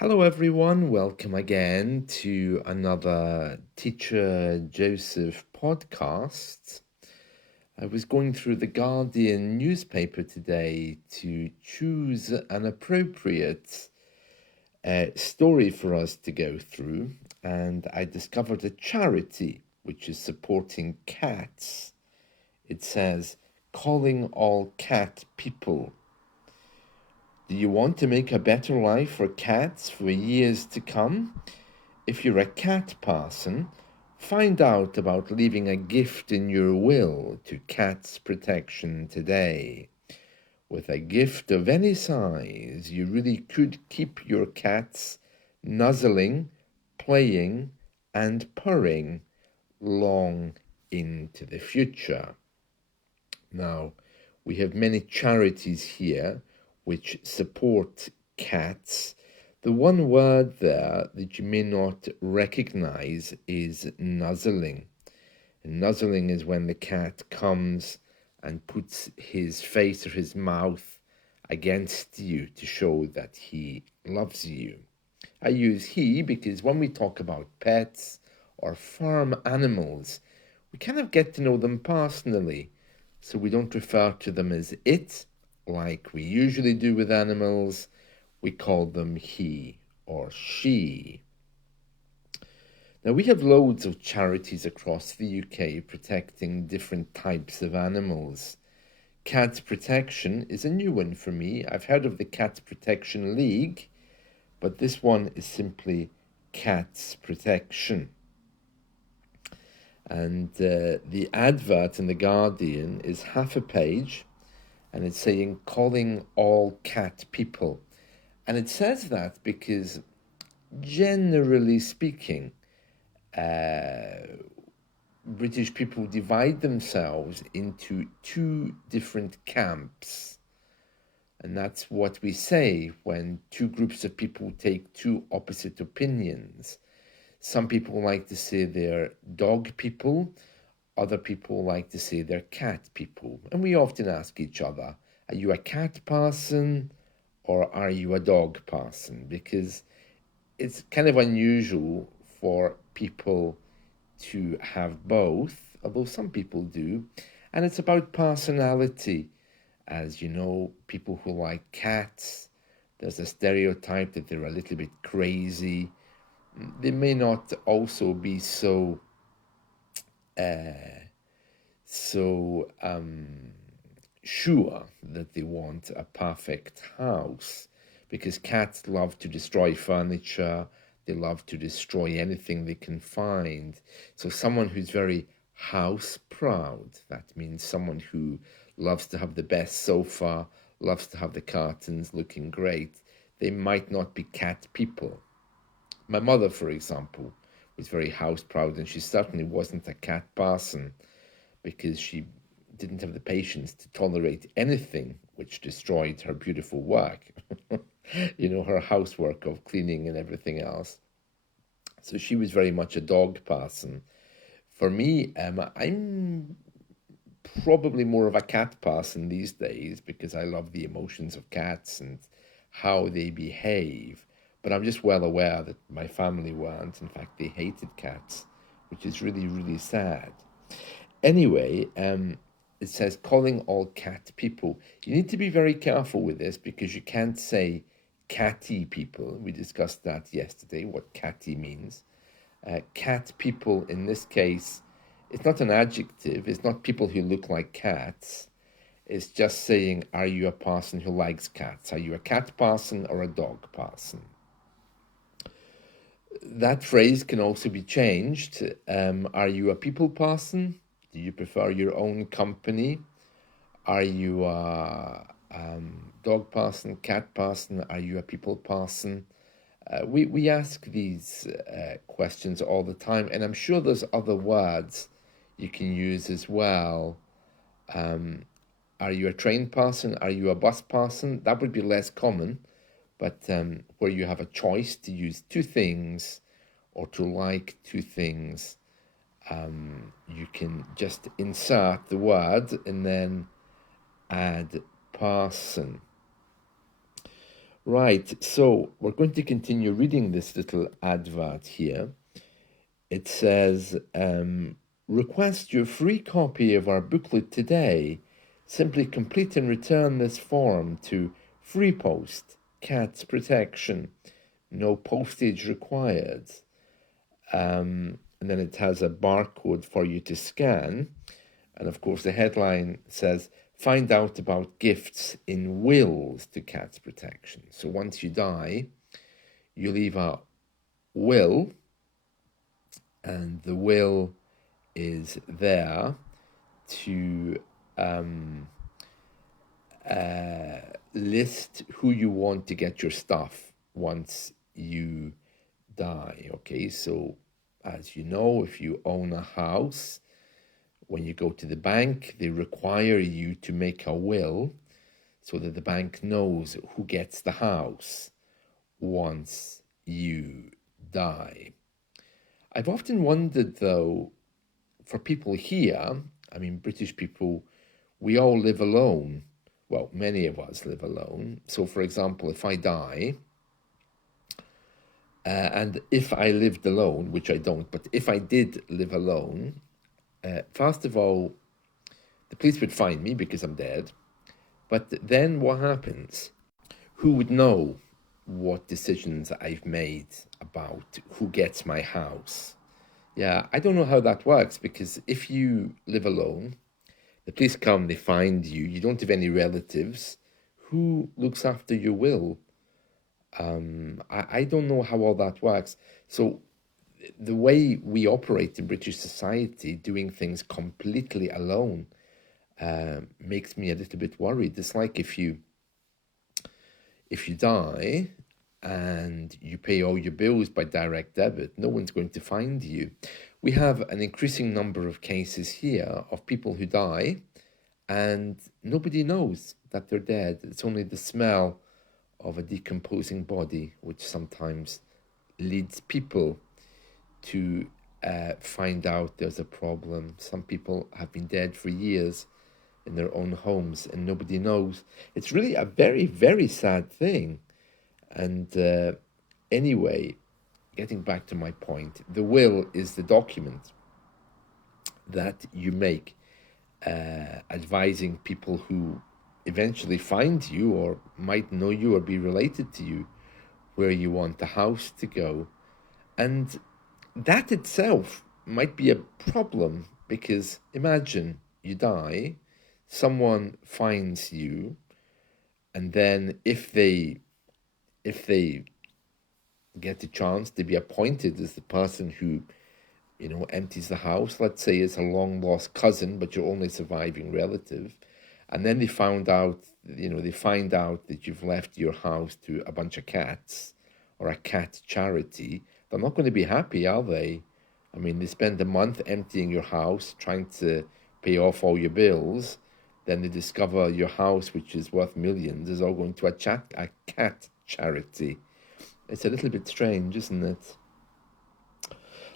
Hello, everyone. Welcome again to another Teacher Joseph podcast. I was going through the Guardian newspaper today to choose an appropriate story for us to go through, and I discovered a charity which is supporting cats. It says, calling all cat people. Do you want to make a better life for cats for years to come? If you're a cat person, find out about leaving a gift in your will to Cats Protection today. With a gift of any size, you really could keep your cats nuzzling, playing, and purring long into the future. Now, we have many charities here which support cats. The one word there that you may not recognize is nuzzling. And nuzzling is when the cat comes and puts his face or his mouth against you to show that he loves you. I use he because when we talk about pets or farm animals, we kind of get to know them personally. So we don't refer to them as it, like we usually do with animals. We call them he or she. Now, we have loads of charities across the UK protecting different types of animals. Cat Protection is a new one for me. I've heard of the Cat Protection League, but this one is simply Cats Protection. And the advert in The Guardian is half a page, and it's saying, calling all cat people. And it says that because, generally speaking, British people divide themselves into two different camps. And that's what we say when two groups of people take two opposite opinions. Some people like to say they're dog people. Other people like to say they're cat people. And we often ask each other, are you a cat person or are you a dog person? Because it's kind of unusual for people to have both, although some people do. And it's about personality. As you know, people who like cats, there's a stereotype that they're a little bit crazy. They may not also be so sure that they want a perfect house, because cats love to destroy furniture. They love to destroy anything they can find. So someone who's very house proud, that means someone who loves to have the best sofa, loves to have the curtains looking great, they might not be cat people. My mother, for example, was very house proud, and she certainly wasn't a cat person because she didn't have the patience to tolerate anything which destroyed her beautiful work. Her housework of cleaning and everything else. So she was very much a dog person. For me, I'm probably more of a cat person these days because I love the emotions of cats and how they behave. But I'm just well aware that my family weren't. In fact, they hated cats, which is really, really sad. Anyway, it says calling all cat people. You need to be very careful with this because you can't say catty people. We discussed that yesterday, what catty means. Cat people in this case, it's not an adjective. It's not people who look like cats. It's just saying, are you a person who likes cats? Are you a cat person or a dog person? That phrase can also be changed. Are you a people person? Do you prefer your own company? Are you a dog person, cat person? Are you a people person? We ask these questions all the time, and I'm sure there's other words you can use as well. Are you a train person? Are you a bus person? That would be less common, but where you have a choice to use two things or to like two things, you can just insert the word and then add person. Right, so we're going to continue reading this little advert here. It says, request your free copy of our booklet today. Simply complete and return this form to Free Post, Cat Protection. No postage required. And then it has a barcode for you to scan. And of course, the headline says, find out about gifts in wills to Cat Protection. So once you die, you leave a will, and the will is there to list who you want to get your stuff once you die. Okay, so as you know, if you own a house, when you go to the bank, they require you to make a will so that the bank knows who gets the house once you die. I've often wondered, though, for people here, I mean, British people, we all live alone. Well, many of us live alone. So, for example, if I die, and if I lived alone, which I don't, but if I did live alone, first of all, the police would find me because I'm dead. But then what happens? Who would know what decisions I've made about who gets my house? Yeah, I don't know how that works, because if you live alone, the police come, they find you, you don't have any relatives. Who looks after your will? I don't know how all that works. So the way we operate in British society, doing things completely alone, makes me a little bit worried. It's like if you die and you pay all your bills by direct debit, no one's going to find you. We have an increasing number of cases here of people who die and nobody knows that they're dead. It's only the smell of a decomposing body which sometimes leads people to find out there's a problem. Some people have been dead for years in their own homes and nobody knows. It's really a very, very sad thing. And anyway, getting back to my point, the will is the document that you make advising people who eventually find you or might know you or be related to you where you want the house to go. And that itself might be a problem, because imagine you die, someone finds you, and then if they get the chance to be appointed as the person who, empties the house, let's say it's a long lost cousin, but your only surviving relative, and then they find out that you've left your house to a bunch of cats or a cat charity, they're not going to be happy, are they? I mean, they spend a month emptying your house, trying to pay off all your bills. Then they discover your house, which is worth millions, is all going to a cat charity. It's a little bit strange, isn't it?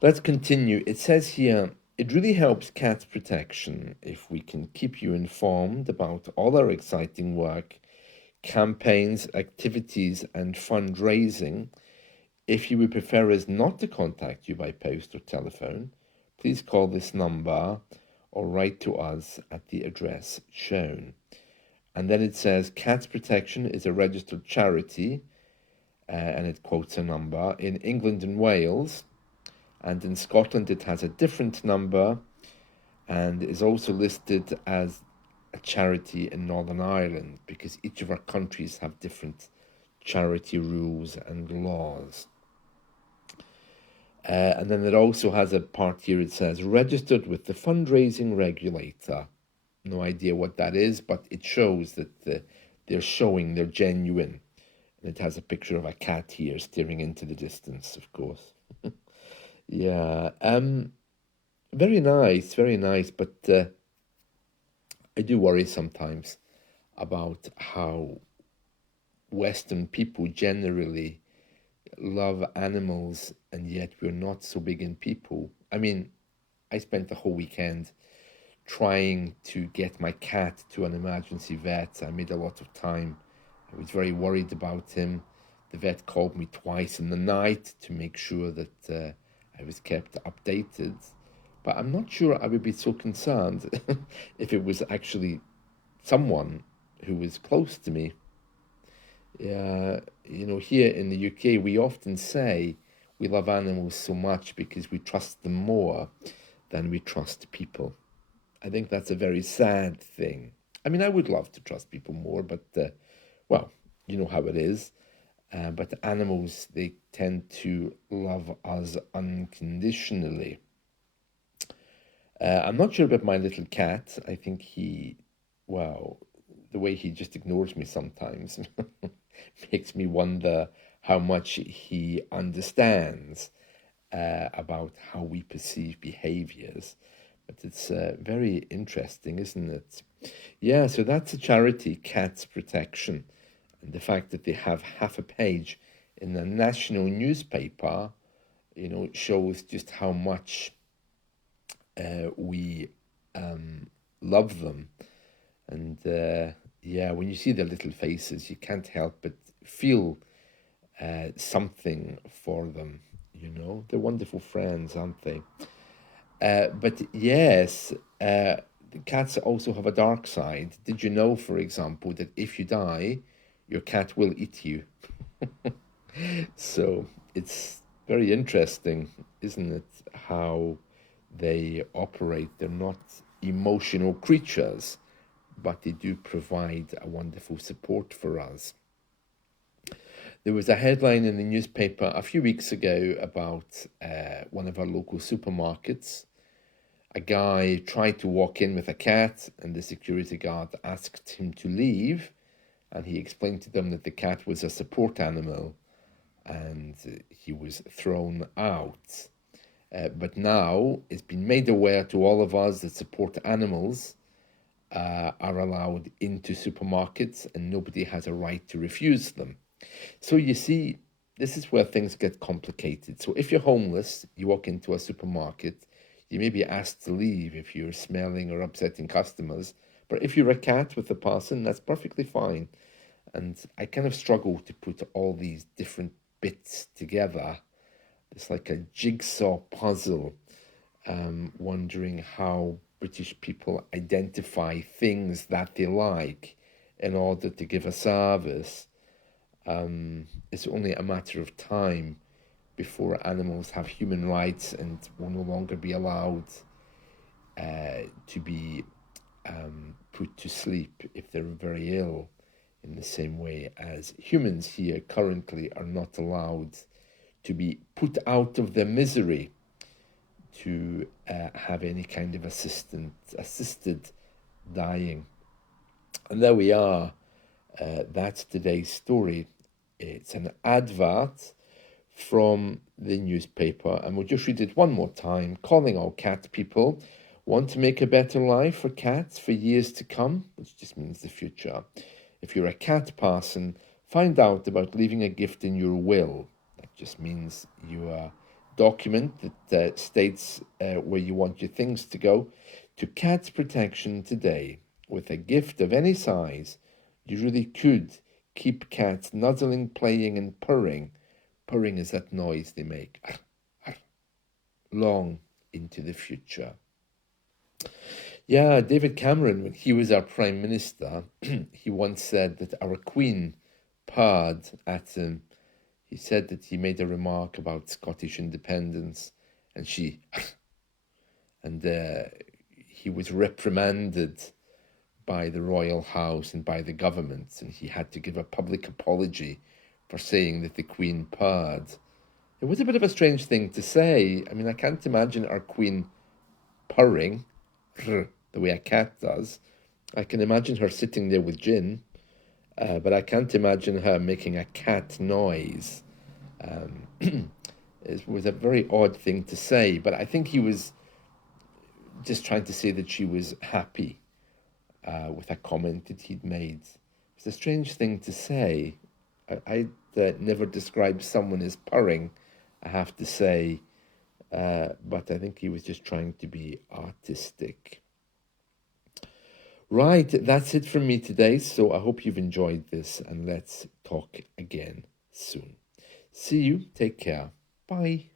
Let's continue. It says here, it really helps cat protection if we can keep you informed about all our exciting work, campaigns, activities, and fundraising. If you would prefer us not to contact you by post or telephone, please call this number or write to us at the address shown. And then it says Cat Protection is a registered charity, and it quotes a number in England and Wales, and in Scotland it has a different number and is also listed as a charity in Northern Ireland, because each of our countries have different charity rules and laws. And then it also has a part here, it says registered with the fundraising regulator. No idea what that is, but it shows that they're genuine. And it has a picture of a cat here staring into the distance, of course. Yeah, very nice, but I do worry sometimes about how Western people generally love animals, and yet we're not so big in people. I mean, I spent the whole weekend trying to get my cat to an emergency vet. I made a lot of time I was very worried about him. The vet called me twice in the night to make sure that I was kept updated. But I'm not sure I would be so concerned if it was actually someone who was close to me. Here in the UK, we often say we love animals so much because we trust them more than we trust people. I think that's a very sad thing. I mean, I would love to trust people more, but, well, you know how it is. But animals, they tend to love us unconditionally. I'm not sure about my little cat. I think the way he just ignores me sometimes makes me wonder how much he understands about how we perceive behaviors. But it's very interesting, isn't it? Yeah, so that's a charity, Cats Protection. And the fact that they have half a page in the national newspaper, shows just how much we love them. And yeah, when you see their little faces, you can't help but feel something for them. They're wonderful friends, aren't they? But yes, the cats also have a dark side. Did you know, for example, that if you die, your cat will eat you? So it's very interesting, isn't it, how they operate? They're not emotional creatures, but they do provide a wonderful support for us. There was a headline in the newspaper a few weeks ago about one of our local supermarkets. A guy tried to walk in with a cat, and the security guard asked him to leave, and he explained to them that the cat was a support animal, and he was thrown out. But now it's been made aware to all of us that support animals are allowed into supermarkets, and nobody has a right to refuse them. So you see, this is where things get complicated. So if you're homeless, you walk into a supermarket, you may be asked to leave if you're smelling or upsetting customers. But if you're a cat with a person, that's perfectly fine. And I kind of struggle to put all these different bits together. It's like a jigsaw puzzle, wondering how British people identify things that they like in order to give a service. It's only a matter of time before animals have human rights and will no longer be allowed to be put to sleep if they're very ill, in the same way as humans here currently are not allowed to be put out of their misery to have any kind of assisted dying. And there we are. That's today's story. It's an advert from the newspaper, and we'll just read it one more time. Calling all cat people. Want to make a better life for cats for years to come, which just means the future. If you're a cat person, find out about leaving a gift in your will. That just means your document that states where you want your things to go. To Cat Protection today. With a gift of any size, you really could keep cats nuzzling, playing, and purring. Purring is that noise they make long into the future. Yeah, David Cameron, when he was our Prime Minister, he once said that our Queen purred at him. He said that he made a remark about Scottish independence, and he was reprimanded by the royal house and by the government, and he had to give a public apology for saying that the Queen purred. It was a bit of a strange thing to say. I mean, I can't imagine our Queen purring the way a cat does. I can imagine her sitting there with gin, but I can't imagine her making a cat noise. It was a very odd thing to say, but I think he was just trying to say that she was happy with a comment that he'd made. It's a strange thing to say. I'd never describe someone as purring, I have to say, but I think he was just trying to be artistic. Right, that's it from me today. So I hope you've enjoyed this, and let's talk again soon. See you. Take care. Bye.